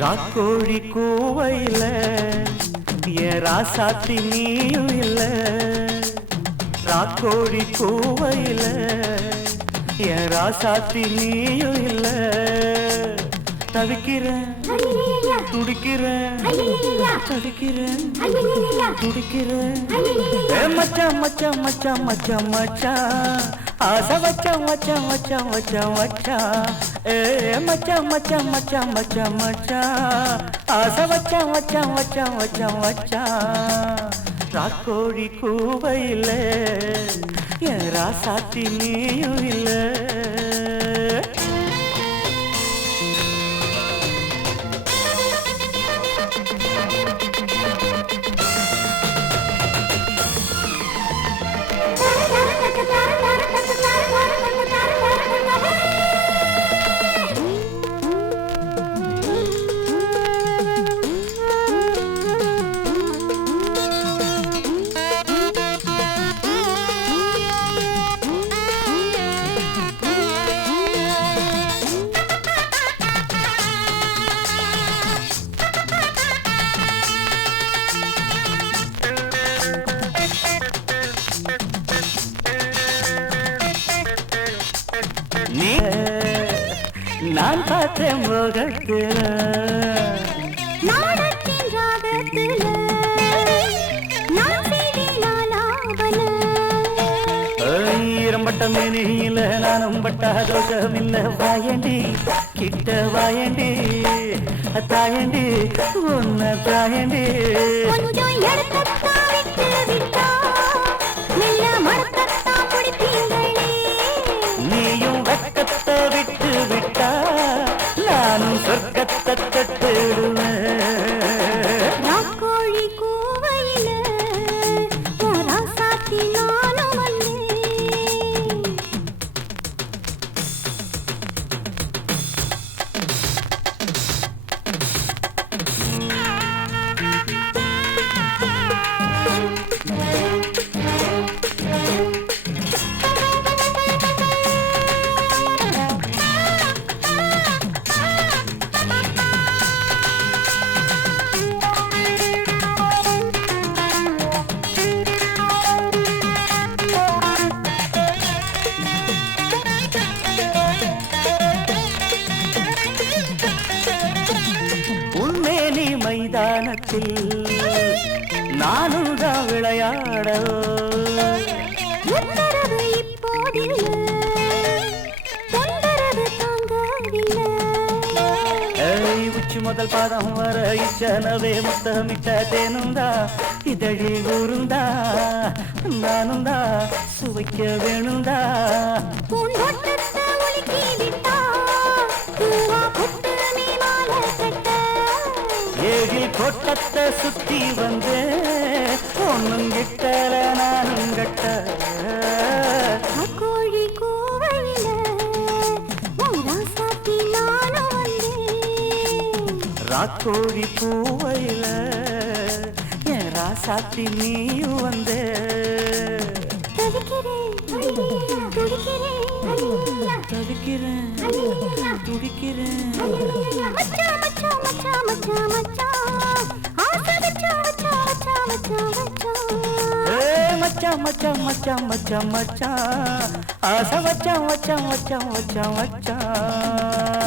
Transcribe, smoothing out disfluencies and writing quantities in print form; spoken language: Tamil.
ராக்கோழி கூவையில என் ராசாத்தி நீயும் இல்ல. ராக்கோழி கூவையில என் ராசாத்தி நீயும் இல்ல. தவிக்கிறேன் துடிக்கிறேன் தவிக்கிறேன் துடிக்கிறேன். மச்சான் மச்சான் மச்சான் மச்சான் மச்சான் ஆசை வச்சான் வச்சான் வச்சான் வச்சான் வச்சான். மச்சான் மச்சான் மச்சான் மச்சான் மச்சான் ஆசை வச்சான் வச்சான் வச்சான் வச்சான் வச்சான். ராக்கோழி கூவையில என் ராசாத்தி நீயும் இல்ல. நான் பார்த்தேன் முகத்துல நாடத்தின் ராகத்துல நான் ஈரம்பட்ட மேனியில நானும் பட்ட தோஷமில்ல. வாயண்டி கிட்ட வாயண்டி தாயண்டி உன்ன தாயண்டி. கொஞ்சம் எடுத்தா விட்டு விட்டா மெல்ல மடத்தா பிடிப்பீங்களே. நீயும் வெக்கத்தை விட்டு விட்டா நானும் சொர்க்கத்தை தட்டுடுவேன். ராக்கோழி கூவையில ராசாத்தி நானும் வந்தேன். மைதானத்தில் நானும் தான் விளையாட உத்தரவு இப்போதில்லை தொந்தரவு தாங்கவில்லை. உச்சி முதல் பாதம் வர இச்சனவே முத்தமிட்ட தேனுந்தா இதழில் ஊருந்தா நானும் தான் சுவைக்க வேணுந்தா. பூந்தோட்டத்தை ஒழுக்கி விட்டா பூவா கொட்டு நீ மாலை கட்ட. ஏகில் கோட்டத்தை சுத்தி வந்து ஒன்னும் கிட்டல நானும் கட்ட. கோழி கூவையில ராசாத்தி நானும் வந்தேன். ராக்கோழி பூவையில என் ராசாத்தி நீயும் வந்தே. தவிக்கிறேன் துடிக்கிறேன் தவிக்கிறேன் துடிக்கிறேன். மச்சான் மச்சான் மச்சான் மச்சான் மச்சான் ஆசை வச்சான் வச்சான் வச்சான் வச்சான் வச்சான். மச்சான் மச்சான் மச்சான் மச்சான் மச்சான் ஆசை வச்சான் வச்சான் வச்சான் வச்சான் வச்சான்.